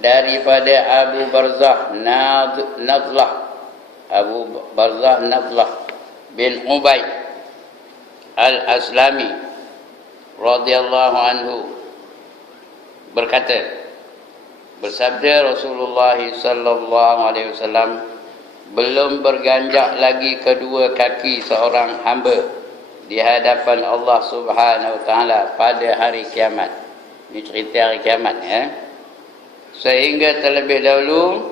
daripada Abu Barzah Nadlah bin Ubaid al-Aslami radhiyallahu anhu berkata, bersabda Rasulullah sallallahu alaihi wasallam, belum berganjak lagi kedua kaki seorang hamba di hadapan Allah Subhanahu wa taala pada hari kiamat. Ini cerita hari kiamat ya. Sehingga terlebih dahulu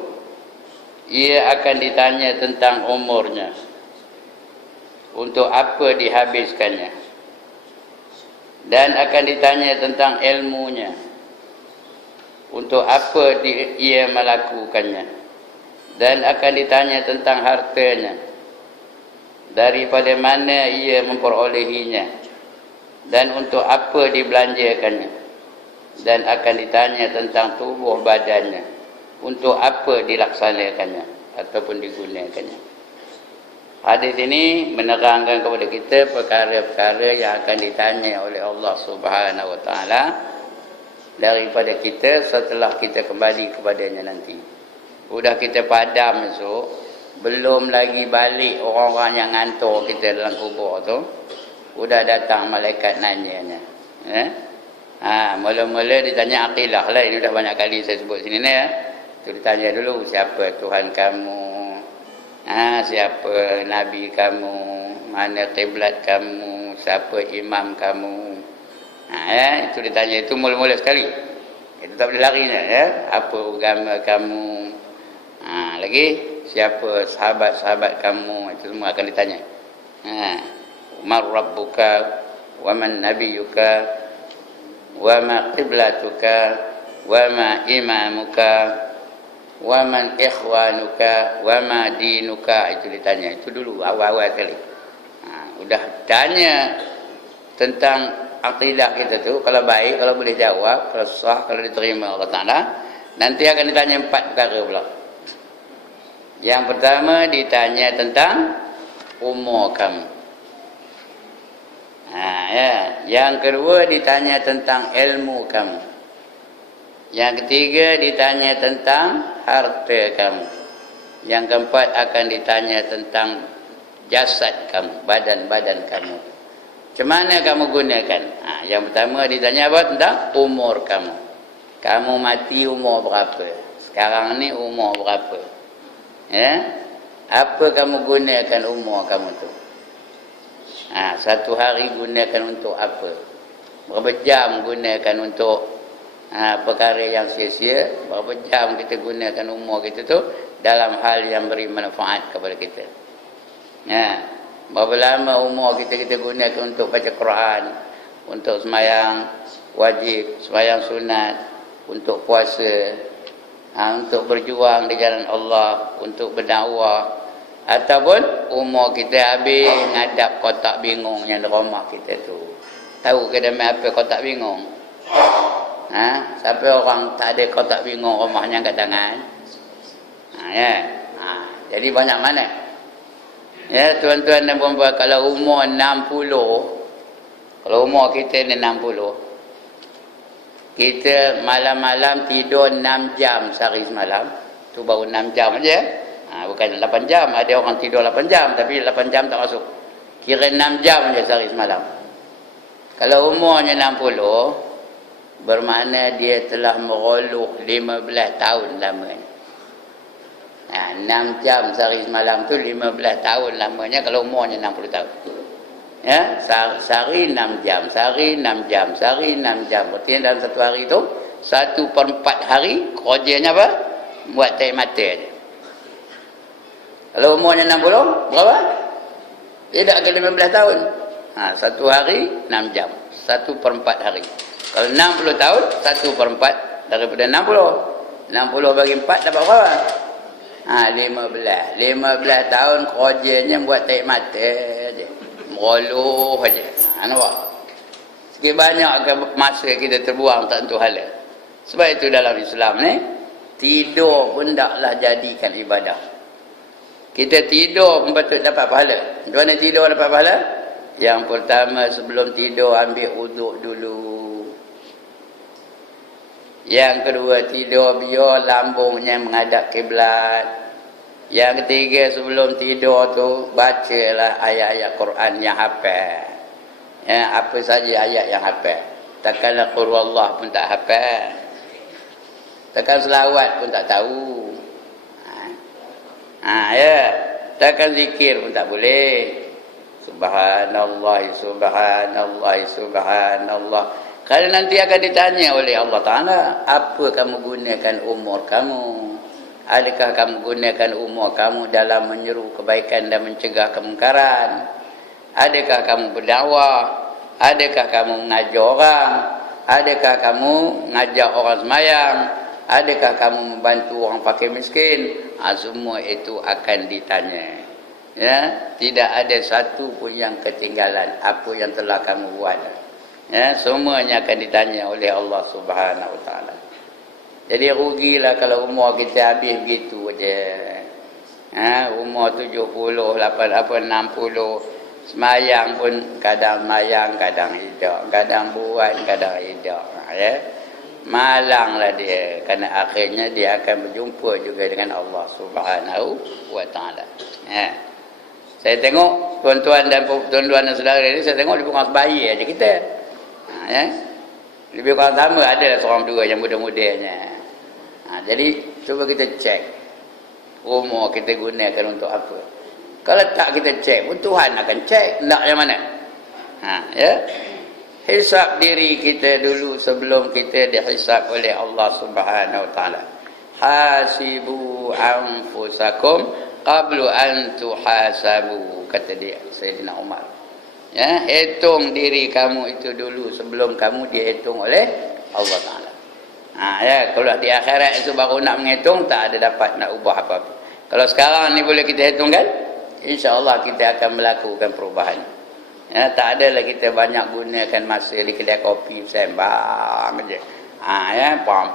ia akan ditanya tentang umurnya, untuk apa dihabiskannya, dan akan ditanya tentang ilmunya, untuk apa ia melakukannya, dan akan ditanya tentang hartanya, daripada mana ia memperolehinya, dan untuk apa dibelanjakannya, dan akan ditanya tentang tubuh badannya, untuk apa dilaksanakannya ataupun digunakannya. Hadis ini menerangkan kepada kita perkara-perkara yang akan ditanya oleh Allah Subhanahu wa taala daripada kita setelah kita kembali kepadanya nanti. Sudah kita padam esok, belum lagi balik orang-orang yang ngantor kita dalam kubur tu, sudah datang malaikat nanyanya. Mula-mula ditanya akidah lah. Ini dah banyak kali saya sebut sini ni ya. Tu ditanya dulu, siapa Tuhan kamu? Siapa Nabi kamu? Mana kiblat kamu? Siapa imam kamu? Itu ditanya, itu mula-mula sekali. Itu tak boleh lari ya. Apa agama kamu? Lagi siapa sahabat-sahabat kamu? Itu semua akan ditanya. Umar rabbuka wa man nabiyuka wa ma qiblatuka wa ma imamuka wa man ikhwanuka wa ma dinuka. Itu ditanya, itu dulu awal-awal kali. Udah tanya tentang akidah kita tu, kalau baik, kalau boleh jawab, kalau sah, kalau diterima Allah Ta'ala, nanti akan ditanya 4 perkara pula. Yang pertama ditanya tentang umur kamu. Yang kedua ditanya tentang ilmu kamu. Yang ketiga ditanya tentang harta kamu. Yang keempat akan ditanya tentang jasad kamu, badan-badan kamu. Macam mana kamu gunakan? Yang pertama ditanya apa? Tentang umur kamu. Kamu mati umur berapa? Sekarang ni umur berapa? Apa kamu gunakan umur kamu tu? Satu hari gunakan untuk apa? Berapa jam gunakan untuk perkara yang sia-sia? Berapa jam kita gunakan umur kita tu dalam hal yang beri manfaat kepada kita? Berapa lama umur kita gunakan untuk baca Quran, untuk sembahyang wajib, sembahyang sunat, untuk puasa, untuk berjuang di jalan Allah, untuk berdakwah, ataupun umur kita habis ngadap kotak bingung yang di rumah kita tu. Tahu ke demi apa kotak bingung? Siapa orang tak ada kotak bingung rumahnya kat tangan? Jadi banyak mana? Ya tuan-tuan dan puan-puan, kalau umur 60, kalau umur kita ni 60, kita malam-malam tidur 6 jam sehari semalam, tu baru 6 jam aja. Bukan 8 jam, ada orang tidur 8 jam, tapi 8 jam tak masuk. Kira 6 jam je sehari semalam. Kalau umurnya 60, bermakna dia telah meroluh 15 tahun lamanya. 6 jam sehari semalam tu 15 tahun lamanya kalau umurnya 60 tahun. Sehari 6 jam, sehari 6 jam, sehari 6 jam. Berarti dalam satu hari tu 1/4 hari kerjanya apa? Buat tarik mata je. Kalau umurnya 60, berapa? Tidak akan 15 tahun. Satu hari 6 jam, 1/4 hari. Kalau 60 tahun, 1/4 daripada 60. 60 bagi 4 dapat berapa? 15 tahun kerjanya buat tarik mata je, meroluh je. Nampak? Sikit banyak masa kita terbuang tak tentu hala. Sebab itu dalam Islam ni, tidur pun taklah jadikan ibadah. Kita tidur pun patut dapat pahala. Macam mana tidur dapat pahala? Yang pertama, sebelum tidur ambil uduk dulu. Yang kedua, tidur biar lambungnya menghadap kiblat. Yang ketiga, sebelum tidur tu bacalah ayat-ayat Quran yang hafal. Ya, apa saja ayat yang hafal. Takkanlah qul wallah pun tak hafal. Takkan selawat pun tak tahu. Ya. Takkan zikir pun tak boleh. Subhanallah, subhanallah, subhanallah. Kerana nanti akan ditanya oleh Allah Ta'ala, apa kamu gunakan umur kamu? Adakah kamu gunakan umur kamu dalam menyeru kebaikan dan mencegah kemungkaran? Adakah kamu berdakwah? Adakah kamu mengajar orang? Adakah kamu mengajar orang semayang? Adakah kamu membantu orang fakir miskin? Semua itu akan ditanya. Ya, tidak ada satu pun yang ketinggalan apa yang telah kamu buat. Ya, semuanya akan ditanya oleh Allah Subhanahu Wa Taala. Jadi rugilah kalau umur kita habis begitu aja. Umur 70, 80, 60, semayang pun kadang semayang, kadang hidup, kadang buat, kadang hidup. Ya. Malanglah dia, kerana akhirnya dia akan berjumpa juga dengan Allah Subhanahu Wa Taala. Ya. Saya tengok tuan-tuan dan saudara ini, saya tengok lebih kurang sebayi aja kita. Ya. Lebih kurang sama, ada seorang dua yang muda-mudanya. Jadi cuba kita cek umur kita gunakan untuk apa. Kalau tak kita cek pun Tuhan akan cek nak yang mana. Ya. Hisab diri kita dulu sebelum kita dihisab oleh Allah Subhanahu Wa Taala. Hasibu anfusakum qablu an tuhasabu, kata dia Sayyidina Umar. Ya, hitung diri kamu itu dulu sebelum kamu dihitung oleh Allah Taala. Ya, kalau di akhirat itu baru nak menghitung, tak ada dapat nak ubah apa-apa. Kalau sekarang ni boleh kita hitungkan, insya-Allah kita akan melakukan perubahan. Ya, tak adalah kita banyak gunakan masa di kedai kopi sembang aja. Ya, pam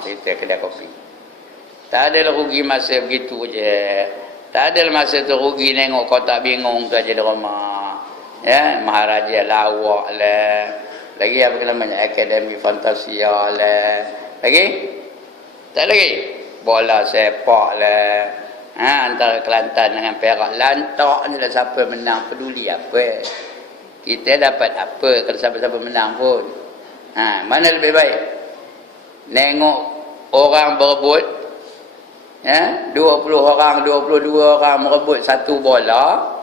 cerita kedai kopi. Tak adalah rugi masa begitu je. Tak adalah masa tu rugi tengok kotak bingung tu aja di rumah. Ya, Maharaja lawak lah. Lagi apa namanya, Akademi Fantasia lah. Lagi? Tak lagi? Bola sepak lah. Antara Kelantan dengan Perak. Lantak ni lah siapa menang, peduli apa. Kita dapat apa kalau siapa-siapa menang pun. Mana lebih baik? Nengok orang berebut. 20 orang, 22 orang merebut satu bola.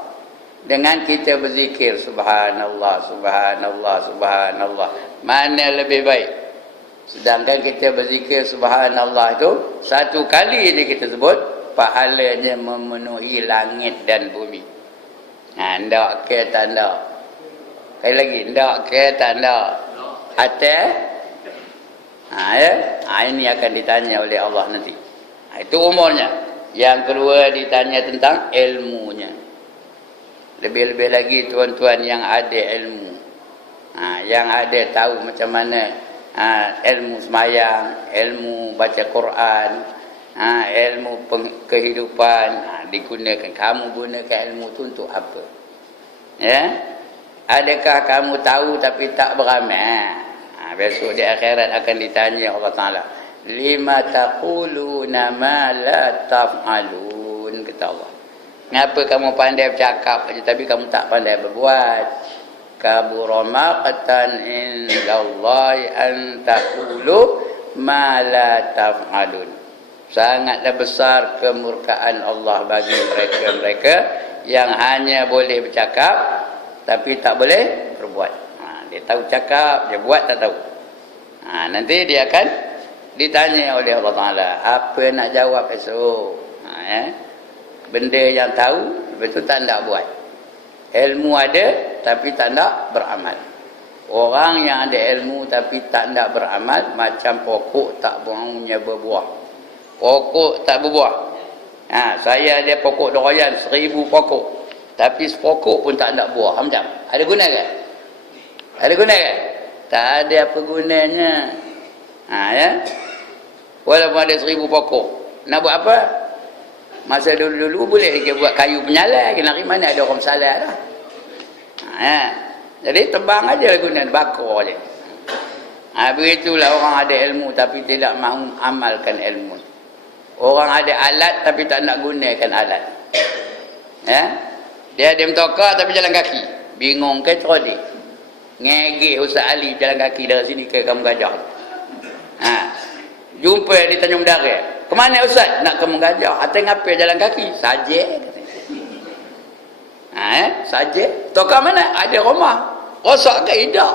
Dengan kita berzikir subhanallah, subhanallah, subhanallah. Mana lebih baik? Sedangkan kita berzikir subhanallah itu satu kali je kita sebut, pahalanya memenuhi langit dan bumi. Ndak ke tanda. Sekali lagi, ndak ke tanda. Atas. Ya. Ini akan ditanya oleh Allah nanti. Itu umurnya. Yang kedua ditanya tentang ilmunya. Lebih-lebih lagi tuan-tuan yang ada ilmu. Yang ada tahu macam mana ilmu semayang, ilmu baca Quran, ilmu kehidupan digunakan. Kamu gunakan ilmu itu untuk apa? Ya? Adakah kamu tahu tapi tak beramal? Besok di akhirat akan ditanya Allah Ta'ala. Lima taquluna ma la taf'alun, kata Allah. Kenapa kamu pandai bercakap saja tapi kamu tak pandai berbuat? Kabura maqtan indallahi an taqulu ma la taf'alun. Sangatlah besar kemurkaan Allah bagi mereka-mereka yang hanya boleh bercakap tapi tak boleh berbuat. Dia tahu cakap, dia buat tak tahu. Nanti dia akan ditanya oleh Allah Ta'ala. Apa nak jawab esok? Benda yang tahu, betul tak nak buat. Ilmu ada, tapi tak nak beramal. Orang yang ada ilmu, tapi tak nak beramal, macam pokok tak maunya berbuah. Pokok tak berbuah. Saya ada pokok durian 1000 pokok. Tapi sepokok pun tak nak buah. Macam? Ada guna ke? Ada guna ke? Tak ada apa gunanya. Ya? Walaupun ada 1000 pokok. Nak buat apa? Masa dulu-dulu boleh dia buat kayu penyala, kenari mana ada orang salah dah. Jadi tebang aja guna bakar je. Begitulah orang ada ilmu tapi tidak mahu amalkan ilmu. Orang ada alat tapi tak nak gunakan alat. Ya? Dia mentokar tapi jalan kaki. Bingung ke cerdik. Ngegeh Ustaz Ali jalan kaki dari sini ke Kampung Gajah. Jumpa di Tanjung Dara. Ke mana Ustaz? Nak ke Kampung Gajah. Atas ngapa jalan kaki? Saja. Saja. Tokar mana? Ada rumah. Rosak ke tidak?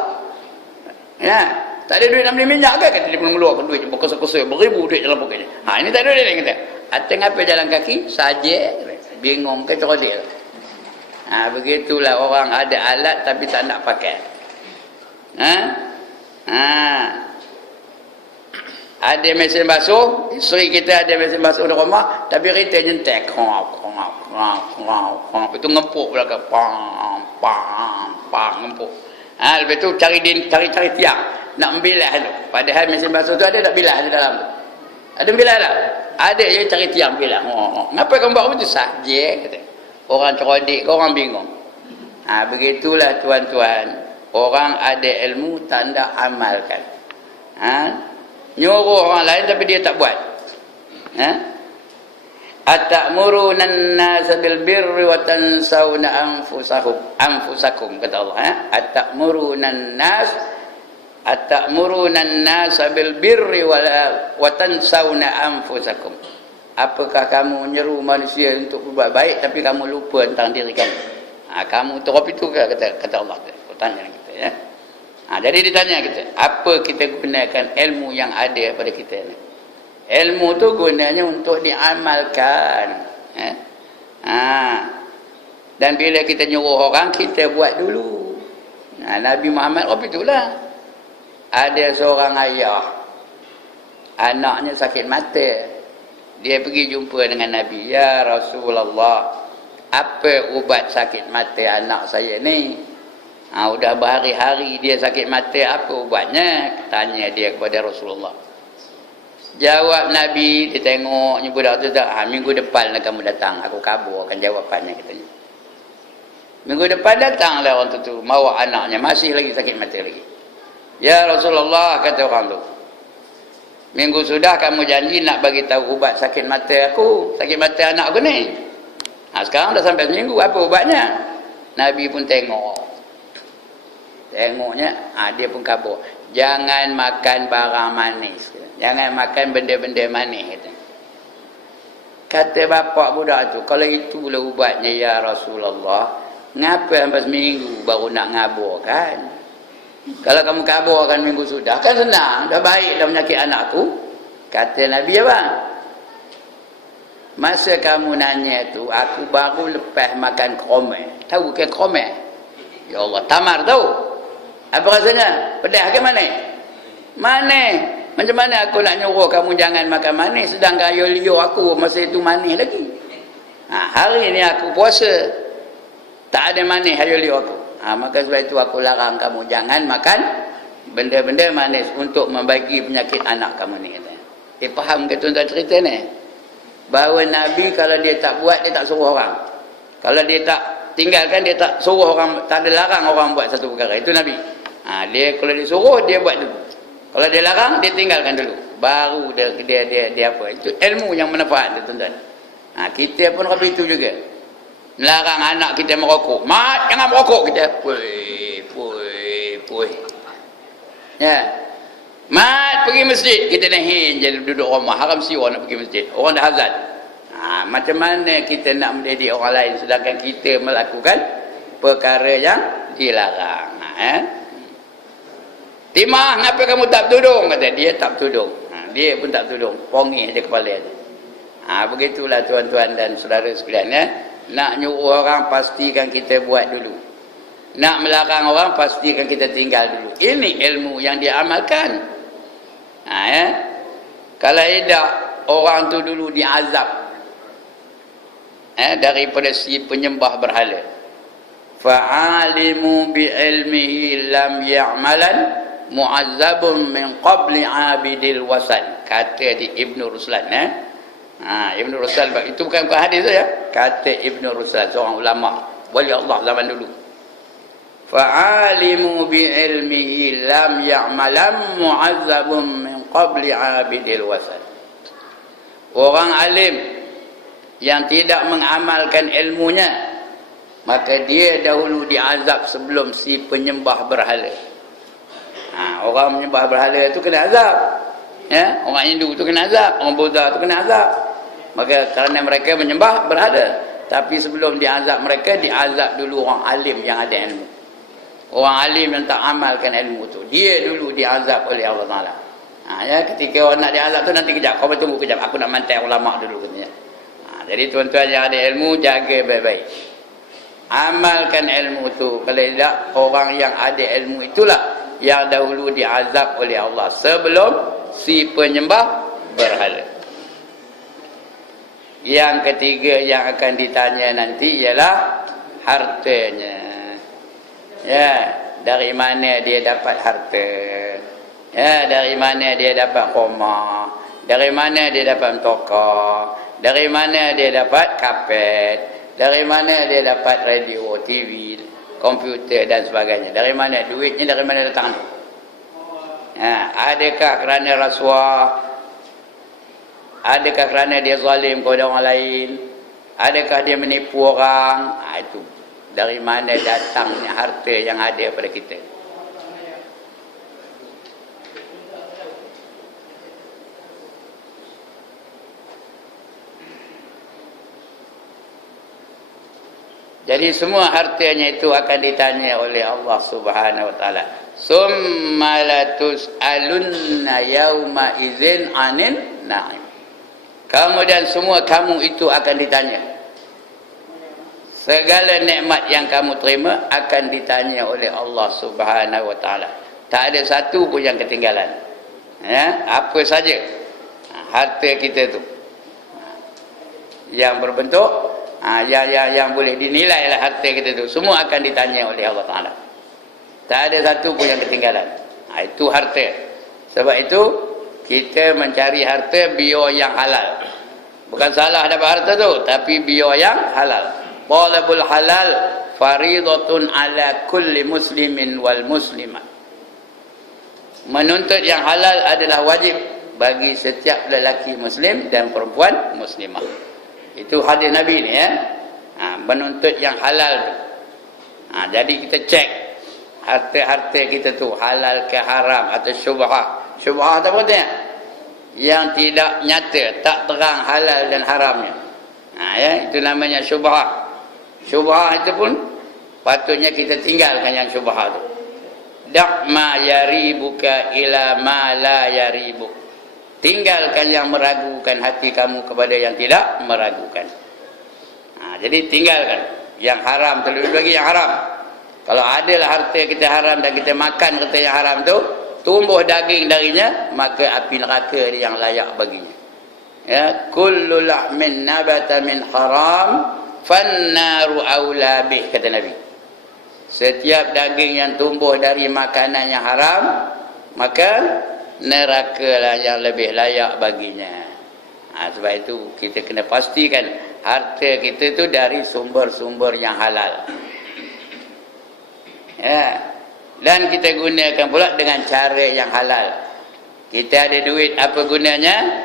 Ya. Tak ada duit nak beli minyak ke? Kata dia belum keluarkan duit. Berkosong-kosong. Beribu duit dalam poket. Ini tak ada duit dia kata. Atas ngapa jalan kaki? Saja. Bingung ke cerdik. Begitulah orang ada alat tapi tak nak pakai. Ada mesin basuh, isteri kita ada mesin basuh di rumah, tapi kita nyentek. Itu ngempuk belakang. Ngempuk. Lepas tu cari tiang. Nak membilah tu. Padahal mesin basuh tu ada tak bilah di dalam tu? Ada bilah tak? Ada je cari tiang bilah. Ngapa kamu buat begitu? Saja kata. Orang cerdik, orang bingung. Begitulah tuan-tuan. Orang ada ilmu tanda amalkan. Nyuruh orang lain tapi dia tak buat. Atamuruna an-nasa bil birri wa tansawna anfusakum kata Allah. Atamuruna an-nasa bil birri wa tansawna anfusakum. Apakah kamu menyeru manusia untuk berbuat baik tapi kamu lupa tentang diri kamu? Kamu terop itu ke kata Allah? Tanya kita ya. Jadi ditanya kita, apa kita gunakan ilmu yang ada pada kita ni? Ilmu tu gunanya untuk diamalkan. Dan bila kita nyuruh orang, kita buat dulu. Nabi Muhammad itulah. Ada seorang ayah, anaknya sakit mata. Dia pergi jumpa dengan Nabi. Ya Rasulullah, apa ubat sakit mata anak saya ni? Udah berhari-hari dia sakit mata, apa ubatnya? Tanya dia kepada Rasulullah. Jawab Nabi, dia tengok budak tu tak, minggu depan lah kamu datang, aku kaburkan jawapannya katanya. Minggu depan datanglah orang tu bawa anaknya, masih lagi sakit mata lagi. Ya Rasulullah, kata orang tu, minggu sudah kamu janji nak bagi tahu ubat sakit mata aku, sakit mata anak aku ni. Sekarang dah sampai seminggu, apa ubatnya? Nabi pun tengoknya, dia pun kabur. Jangan makan barang manis, jangan makan benda-benda manis. Kata bapak budak tu, kalau itulah ubatnya ya Rasulullah, ngapa sampai seminggu baru nak ngaburkan? Kalau kamu kaburkan minggu sudah, kan senang, dah baik dah penyakit anakku. Kata Nabi apa? Masa kamu nanya tu, aku baru lepas makan kromet. Tahu ke kromet? Ya Allah, tamar tahu? Apa rasanya? Pedas ke manis? Manis. Macam mana aku nak nyuruh kamu jangan makan manis, sedangkan ayo-liyo aku masa itu manis lagi. Hari ni aku puasa, tak ada manis ayo-liyo aku. Maka sebab itu aku larang kamu jangan makan benda-benda manis untuk membagi penyakit anak kamu ni. Faham ke tuan-tuan cerita ni? Bahawa Nabi kalau dia tak buat, dia tak suruh orang. Kalau dia tak tinggalkan, dia tak suruh orang, tak ada larang orang buat satu perkara. Itu Nabi. Dia kalau disuruh, dia buat dulu. Kalau dia larang, dia tinggalkan dulu. Baru dia apa? Itu ilmu yang bermanfaat, tuan-tuan. Kita pun lebih itu juga. Larang anak kita merokok. Mat, jangan merokok. Kita puih. Ya. Mat, pergi masjid. Kita nahin je duduk rumah. Haram siwa nak pergi masjid. Orang dah azan. Macam mana kita nak mendidik orang lain sedangkan kita melakukan perkara yang dilarang? Timah, kenapa kamu tak tudung? Kata dia tak tudung. Dia pun tak tudung. Pongih je kepala dia. Begitulah tuan-tuan dan saudara sekalian ya. Nak nyuruh orang pastikan kita buat dulu. Nak melarang orang pastikan kita tinggal dulu. Ini ilmu yang diamalkan. Kalau tidak, orang tu dulu diazab daripada si penyembah berhala. Fa'alimu bi'ilmihi lam ya'malan mu'azzabun min qabli abidil wasan. Kata di Ibn Ruslan. Ibn Ruslan, itu bukan hadis saja. Kata Ibn Ruslan, seorang ulama wali Allah zaman dulu. fa'alimu bi'ilmihi lam ya'malam mu'azzabun min qabli 'abidil wasan. Orang alim yang tidak mengamalkan ilmunya, maka dia dahulu diazab sebelum si penyembah berhala. Orang menyembah berhala itu kena azab. Ya, orang Hindu itu kena azab, orang Buddha itu kena azab. Maka kerana mereka menyembah berhala. Tapi sebelum diazab mereka, diazab dulu orang alim yang ada ilmu. Orang alim yang tak amalkan ilmu tu, dia dulu diazab oleh Allah Ta'ala. Ya, ketika orang nak diazab tu, nanti kejap, kau tunggu kejap, aku nak mantai ulama dulu katanya. Jadi tuan-tuan yang ada ilmu, jaga baik-baik, amalkan ilmu tu. Kalau tidak, orang yang ada ilmu itulah yang dahulu diazab oleh Allah sebelum si penyembah berhala. Yang ketiga yang akan ditanya nanti ialah hartanya. Ya, dari mana dia dapat harta? Ya, dari mana dia dapat rumah? Dari mana dia dapat toko? Dari mana dia dapat kapet? Dari mana dia dapat radio, TV, komputer dan sebagainya? Dari mana duitnya? Dari mana datang? Ya, adakah kerana rasuah? Adakah kerana dia zalim kepada orang lain? Adakah dia menipu orang? Itu dari mana datangnya harta yang ada pada kita. Jadi semua hartanya itu akan ditanya oleh Allah Subhanahu wa taala. Summa latus'alunna yauma idzin 'anil na'im. Kamu dan semua kamu itu akan ditanya. Segala nikmat yang kamu terima akan ditanya oleh Allah Subhanahu wa taala. Tak ada satu pun yang ketinggalan. Ya, apa saja harta kita tu yang berbentuk yang boleh dinilai lah harta kita tu, semua akan ditanya oleh Allah Ta'ala. Tak ada satu pun yang ketinggalan. Itu harta. Sebab itu kita mencari harta biar yang halal. Bukan salah dapat harta tu, tapi biar yang halal. Talabul halal faridatun ala kulli muslimin wal muslimat. Menuntut yang halal adalah wajib bagi setiap lelaki muslim dan perempuan muslimah. Itu hadis Nabi ni ya. Menuntut yang halal tu. Jadi kita cek harta-harta kita tu halal ke haram atau syubhah. Syubhah apa maksudnya? Yang tidak nyata, tak terang halal dan haramnya. Ya, itu namanya syubhah. Syubhah itu pun patutnya kita tinggalkan yang syubhah tu. Da' ma yaribuka ila ma la yaribuk. Tinggalkan yang meragukan hati kamu kepada yang tidak meragukan. Jadi tinggalkan yang haram, terlebih lagi yang haram. Kalau adalah harta kita haram dan kita makan harta yang haram tu, tumbuh daging darinya, maka api neraka yang layak baginya. Ya, kullu lahmin nabata min haram fannaru aula bih, kata Nabi. Setiap daging yang tumbuh dari makanan yang haram, maka neraka lah yang lebih layak baginya. Sebab itu kita kena pastikan harta kita tu dari sumber-sumber yang halal. Ya. Dan kita gunakan pula dengan cara yang halal. Kita ada duit, apa gunanya?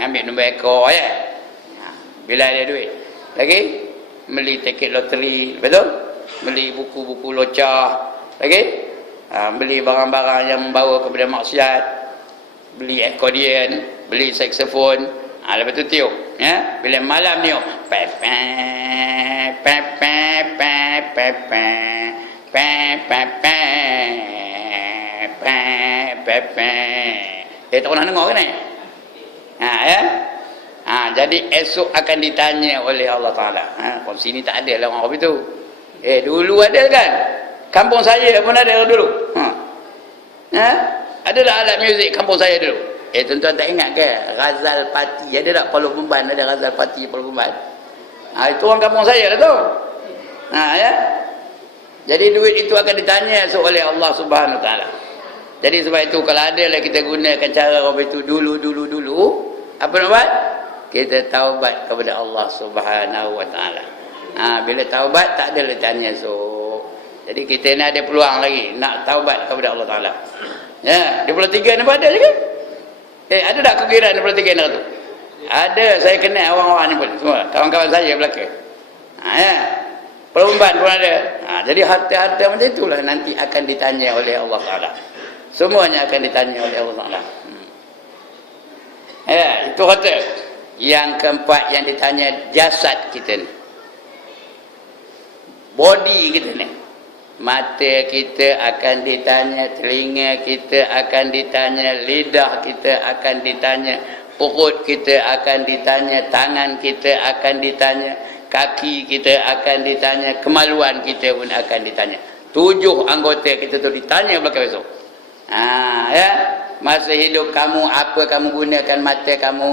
Ambil nombor ekor ya. Bila ada duit. Lagi beli tiket loteri, betul? Beli buku-buku locah. Lagi beli barang-barang yang membawa kepada maksiat, beli accordion, beli saxophone, lepas tu tiup, ya, bila malam tiup, tak pernah dengar kan ni? Ya. Jadi esok akan ditanya oleh Allah Ta'ala. Kalau sini tak ada lah orang Arab itu. Dulu ada kan? Kampung saya pun ada dulu. Ada tak alat muzik kampung saya dulu? Tuan-tuan tak ingat ke? Ghazal Pati. Ada tak Pulau Bumban? Ada Ghazal Pati Pulau Bumban? Itu orang kampung saya dah tu. Ya. Jadi duit itu akan ditanya oleh Allah Subhanahu Wa Taala. Jadi sebab itu kalau ada lah kita gunakan cara orang itu dulu, apa nak buat? Kita taubat kepada Allah Subhanahu Wa Taala. Bila taubat tak ada tanya Jadi kita ni ada peluang lagi nak taubat kepada Allah Taala. Ya, 23 ni ada juga. Ada tak kegiran 23 ni tu? Ada, saya kenal orang-orang ni pun semua, kawan-kawan saya belakang. Ya. Perempuan pun ada. Jadi harta-harta macam itulah nanti akan ditanya oleh Allah Taala. Semuanya akan ditanya oleh Allah Taala. Ya, itu harta. Yang keempat yang ditanya jasad kita ni. Body kita ni. Mata kita akan ditanya, telinga kita akan ditanya, lidah kita akan ditanya, perut kita akan ditanya, tangan kita akan ditanya, kaki kita akan ditanya, kemaluan kita pun akan ditanya. 7 anggota kita tu ditanya belakang besok. Ya. Masa hidup kamu, apa kamu gunakan mata kamu?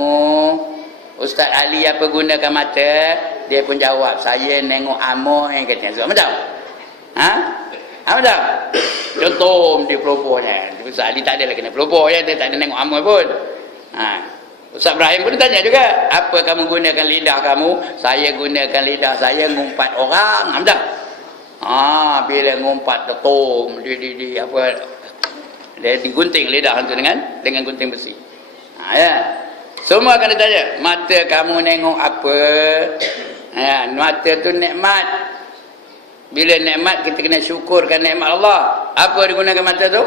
Ustaz Ali apa gunakan mata? Dia pun jawab, saya nengok amoy katanya. Sebab macam? Apa dah? Contoh di pelopornya. Ustaz Ali tak ada lagi kena pelopor ya, dia tak ada nengok amoy pun. Ustaz Ibrahim pun ditanya juga, apa kamu gunakan lidah kamu? Saya gunakan lidah saya ngumpat orang. Apa dah? Bila ngumpat ketum di apa? Dia digunting lidah itu dengan gunting besi. Ya. Semua akan ditanya, mata kamu nengok apa? Ya, mata tu nikmat. Bila nikmat kita kena syukurkan nikmat Allah. Apa digunakan mata tu?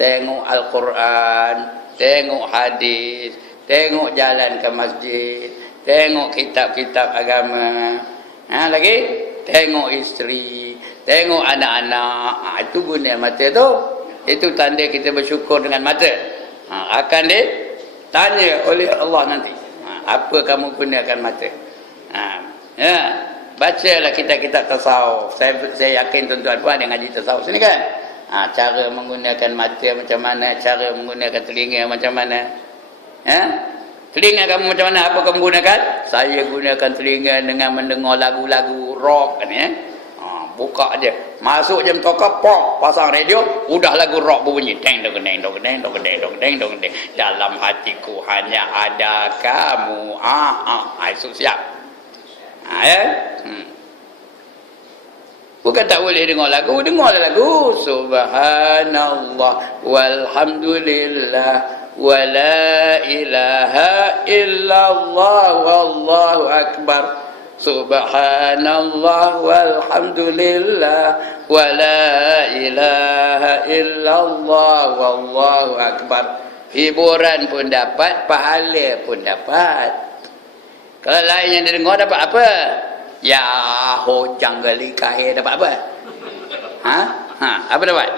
Tengok Al-Quran, tengok hadis, tengok jalan ke masjid, tengok kitab-kitab agama. Lagi tengok isteri, tengok anak-anak. Itu guna mata tu. Itu tanda kita bersyukur dengan mata. Akan ditanya oleh Allah nanti. Apa kamu gunakan mata? Ya. Bacalah kitab-kitab tasawuf. Saya yakin tuan-tuan pun ada ngaji tasawuf sini kan. Cara menggunakan mata macam mana, cara menggunakan telinga macam mana. Telinga kamu macam mana, apa kamu gunakan? Saya gunakan telinga dengan mendengar lagu-lagu rock kan ya. Buka aja. Masuk jam tokak, pop, pasang radio, udah lagu rock berbunyi. Deng dong deng dong deng dong deng dong deng dong deng. Dalam hatiku hanya ada kamu. Itu siap. Ya. Bukan tak boleh dengar lagu, dengarlah lagu. Subhanallah walhamdulillah wala ilaha illallah wallahu akbar. Subhanallah walhamdulillah wala ilaha illallah wallahu akbar. Hiburan pun dapat, pahala pun dapat. Kalau lain yang dengar dapat apa? Ya hojang gali kahir dapat apa? Apa dapat?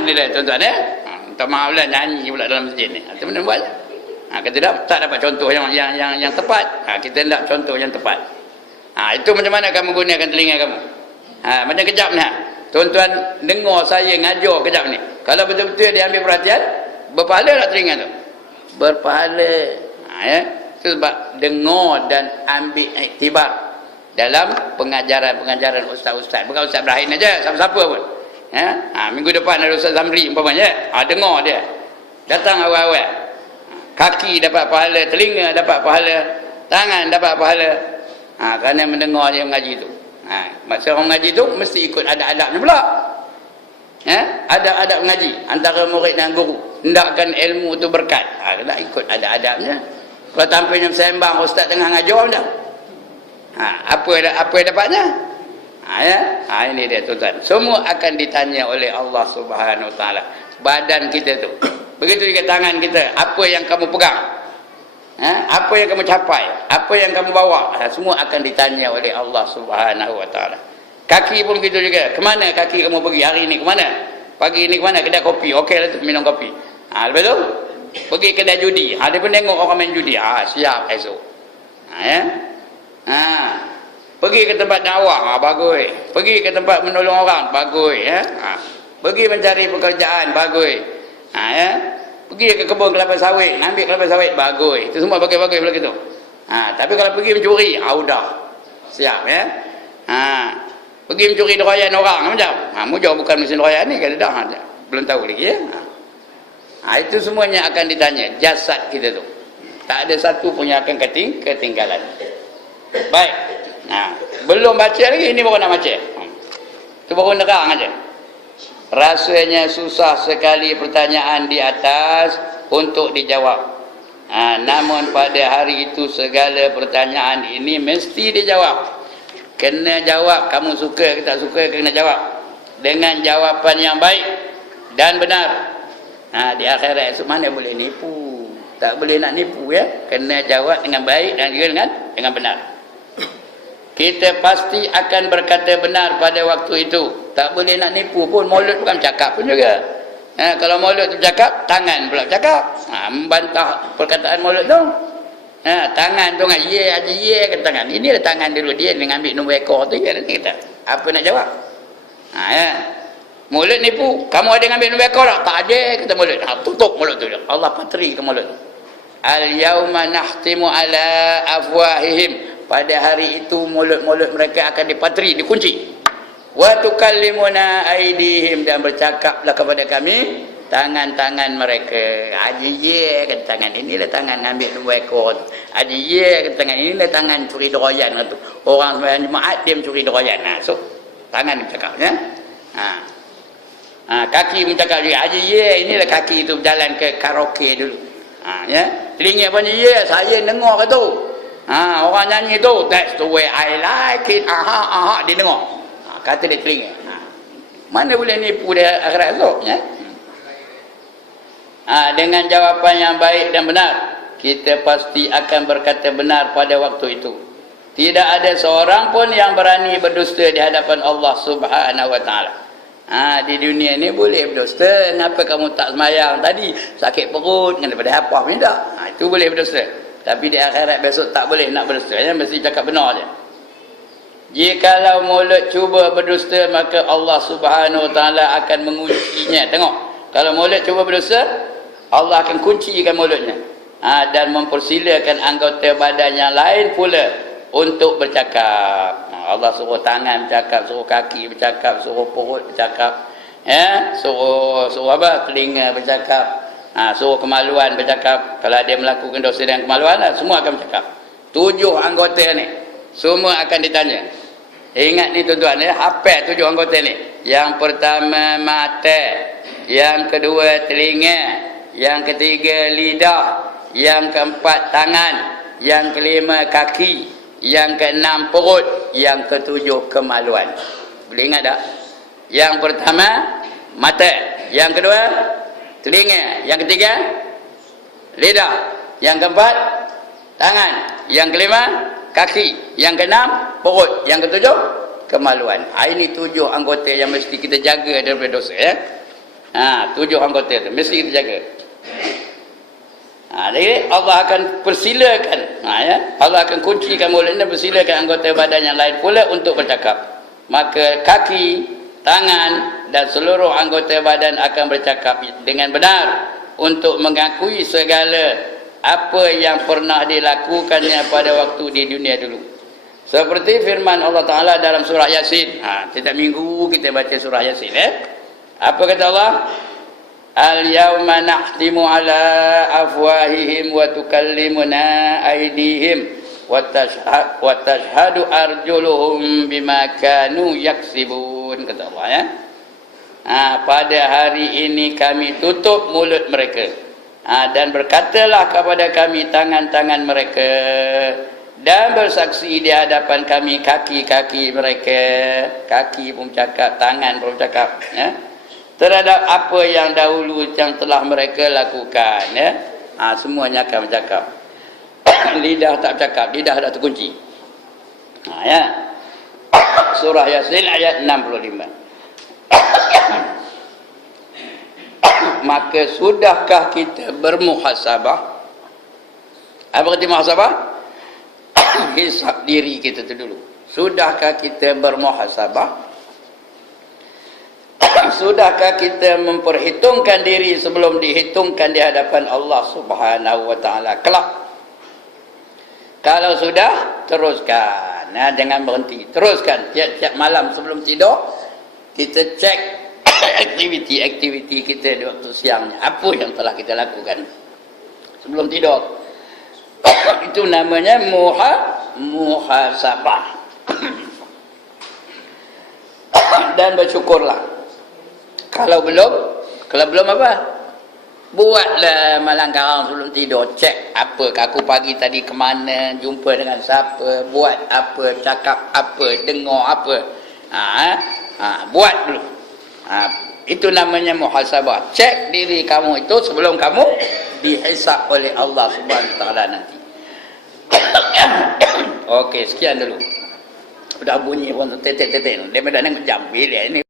Ini dah tuan-tuan ya. Minta maaf lah nyanyi pula dalam masjid ni. Itu mana buat? Kata tak dapat contoh yang tepat. Kita nak contoh yang tepat. Itu macam mana kamu gunakan telinga kamu? Macam kejap ni. Tuan-tuan dengar saya ngajar kejap ni. Kalau betul-betul dia ambil perhatian, berpahala tak telinga tu? Berpahala. Ya. Sebab dengar dan ambil iktibar dalam pengajaran-pengajaran ustaz-ustaz. Bukan Ustaz Ibrahim aja, siapa-siapa pun. Minggu depan ada Ustaz Zamri umpamanya. Dengar dia. Datang awal-awal. Kaki dapat pahala, telinga dapat pahala, tangan dapat pahala. Kerana mendengar dia mengaji tu. Maksud orang mengaji tu mesti ikut adab-adabnya pula. Adab-adab mengaji antara murid dan guru. Hendakkan ilmu tu berkat. Kena ikut adab-adabnya. Kalau tampilnya sembang ustaz tengah ngajar macam. Apa dapatnya? Ini dia tuan-tuan. Semua akan ditanya oleh Allah Subhanahu Wa Taala. Badan kita tu. Begitu juga tangan kita. Apa yang kamu pegang? Apa yang kamu capai? Apa yang kamu bawa? Semua akan ditanya oleh Allah Subhanahu Wa Taala. Kaki pun begitu juga. Kemana kaki kamu pergi hari ini? Kemana? Pagi ini kemana? Kedai kopi. Okeylah tu minum kopi. Lepas tu pergi kedai judi. Dia pun tengok orang main judi. Siap esok. Pergi ke tempat dakwah. Bagus. Pergi ke tempat menolong orang. Bagus. Pergi mencari pekerjaan. Bagus. Pergi ke kebun kelapa sawit. Ambil kelapa sawit. Bagus. Itu semua bagus-bagus pula gitu. Tapi kalau pergi mencuri. Udah. Siap ya. Pergi mencuri dorayan orang. Macam. Mujur bukan mesin dorayan ni. Kalau dah. Belum tahu lagi ya. Itu semuanya akan ditanya jasad kita tu. Tak ada satu pun yang akan ketinggalan. Baik. Belum baca lagi, ini baru nak baca. Itu baru nerang aja. Rasanya susah sekali pertanyaan di atas untuk dijawab. Namun pada hari itu segala pertanyaan ini mesti dijawab. Kena jawab, kamu suka ke tak suka, kena jawab dengan jawapan yang baik dan benar. Di akhirat esok mana boleh nipu, tak boleh nak nipu ya. Kena jawab dengan baik dan juga dengan benar. Kita pasti akan berkata benar pada waktu itu. Tak boleh nak nipu pun. Mulut bukan cakap pun juga. Kalau mulut tu cakap, tangan pula cakap. Membantah perkataan mulut tu. Tangan tu kan, haji kata tangan. Ini ada tangan dulu, dia dengan ambil nombor ekor tu. Nanti kita apa nak jawab? Mulut nipu. Kamu ada ngambil nombor ekor tak? Tak ada, kata mulut. Tutup mulut tu. Allah patri ke mulut tu. Al-yawma nahtimu ala afwahihim. Pada hari itu mulut-mulut mereka akan dipatri, dikunci. Wa tukallimuna aydihim, dan bercakaplah kepada kami tangan-tangan mereka. Haji kata tangan inilah tangan ambil dua ekor. Haji kata tangan inilah tangan curi doroyan tu. Orang sembahyang Jumaat dia mencuri doroyan. So tangan bercakap ya. Kaki bercakap juga. Haji inilah kaki itu berjalan ke karaoke dulu. Ya. Telinga pun saya dengar ke tu. Orang nyanyi tu, that's the way I like it. Dia dengar. Kata dia telinga. Mana boleh nipu dia akhirat esok ya? Dengan jawapan yang baik dan benar, kita pasti akan berkata benar pada waktu itu. Tidak ada seorang pun yang berani berdusta di hadapan Allah Subhanahu wa taala. Di dunia ni boleh berdusta. Kenapa kamu tak semayang tadi? Sakit perut daripada apa pun tak. Itu boleh berdusta. Tapi di akhirat besok tak boleh nak berdusta. Mesti cakap benar je. Jikalau mulut cuba berdusta, maka Allah Subhanahu wa taala akan menguncinya. Tengok. Kalau mulut cuba berdusta, Allah akan kuncikan mulutnya. Dan mempersilakan anggota badan yang lain pula untuk bercakap. Allah suruh tangan bercakap, suruh kaki bercakap, suruh perut bercakap. Suruh apa? Telinga bercakap. Suruh kemaluan bercakap. Kalau dia melakukan dosa dengan kemaluan, semua akan bercakap. 7 anggota ni semua akan ditanya. Ingat ni tuan-tuan ya, hafal 7 anggota ni. Yang pertama mata, yang kedua telinga, yang ketiga lidah, yang keempat tangan, yang kelima kaki, yang keenam perut, yang ketujuh kemaluan. Boleh ingat tak? Yang pertama mata, yang kedua telinga, yang ketiga lidah, yang keempat tangan, yang kelima kaki, yang keenam perut, yang ketujuh kemaluan. Ini 7 anggota yang mesti kita jaga daripada dosa ya. 7 anggota tu mesti kita jaga. Jadi Allah akan persilakan Allah akan kuncikan mulut dan persilakan anggota badan yang lain pula untuk bercakap. Maka kaki, tangan dan seluruh anggota badan akan bercakap dengan benar untuk mengakui segala apa yang pernah dilakukannya pada waktu di dunia dulu. Seperti firman Allah Ta'ala dalam surah Yasin. Setiap minggu kita baca surah Yasin Apa kata Allah? Al-yawma nahtimu ala afwahihim wa tukallimuna aydihim wa tashhadu arjuluhum bima kanu yaksibun, kata Allah pada hari ini kami tutup mulut mereka. Dan berkatalah kepada kami tangan-tangan mereka, dan bersaksi di hadapan kami kaki-kaki mereka. Kaki pun bercakap, tangan pun bercakap terhadap apa yang dahulu yang telah mereka lakukan semuanya akan bercakap. Lidah tak bercakap, lidah dah terkunci. Surah Yasin ayat 65. Maka sudahkah kita bermuhasabah? Apa kata muhasabah? Hisab diri kita tu dulu. Sudahkah kita bermuhasabah? Sudahkah kita memperhitungkan diri sebelum dihitungkan di hadapan Allah Subhanahu wa taala kelak? Kalau sudah, teruskan. Jangan berhenti. Teruskan tiap-tiap malam sebelum tidur kita cek aktiviti kita di waktu siangnya, apa yang telah kita lakukan sebelum tidur. Itu namanya muhasabah. dan bersyukurlah. Kalau belum apa? Buatlah malam karang sebelum tidur, cek apa aku pagi tadi ke mana, jumpa dengan siapa, buat apa, cakap apa, dengar apa. Buat dulu. Itu namanya muhasabah. Cek diri kamu itu sebelum kamu dihisab oleh Allah Subhanahu wa taala nanti. Okey, sekian dulu. Udah bunyi pun tetek-tetek. Dia dah nak jam bila ini